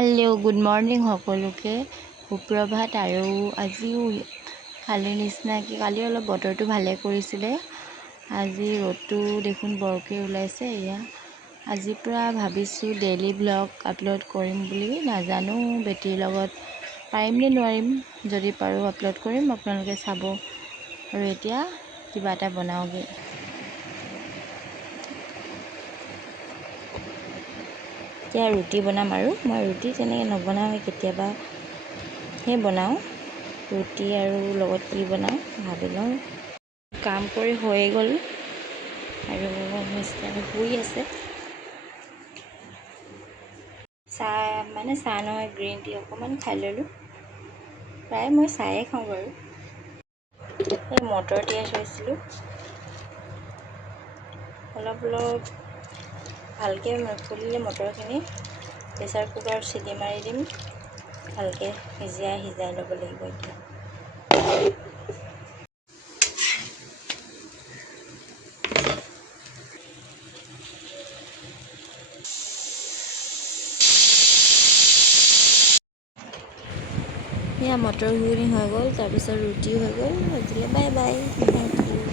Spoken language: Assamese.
হেল্ল' গুড মৰ্ণিং সকলোকে সুপ্ৰভাত। আৰু আজিও কালিৰ নিচিনাকৈ কালি অলপ বতৰটো ভালে কৰিছিলে, আজি ৰ'দটো দেখোন বৰকৈ ওলাইছে। এয়া আজিৰ পৰা ভাবিছোঁ ডেইলি ব্লগ আপলোড কৰিম বুলি। নাজানো বেটীৰ লগত পাৰিম নে নোৱাৰিম, যদি পাৰোঁ আপলোড কৰিম, আপোনালোকে চাব। আৰু এতিয়া কিবা এটা বনাওঁগৈ। এতিয়া ৰুটি বনাম, আৰু মই ৰুটি তেনেকৈ নবনাওঁ, কেতিয়াবা সেই বনাওঁ ৰুটি, আৰু লগত কি বনাওঁ ভাবি লওঁ। কাম কৰি হৈয়ে গ'ল আৰু মিষ্টাৰ শুই আছে। চাহ নহয়, গ্ৰীণ টি অকণমান খাই ল'লোঁ। প্ৰায় মই চাহে খাওঁ বাৰু। এই মটৰ তিয়াই থৈছিলোঁ, অলপ ভালকৈ ফুলিলে মটৰখিনি প্ৰেছাৰ কুকাৰত চিটি মাৰি দিম। ভালকৈ সিজাই ল'ব লাগিব এতিয়া। এয়া মটৰ ঘুগুনি হৈ গ'ল, তাৰপিছত ৰুটিও হৈ গ'ল। আজিলৈ বাই বাই, থেংক ইউ।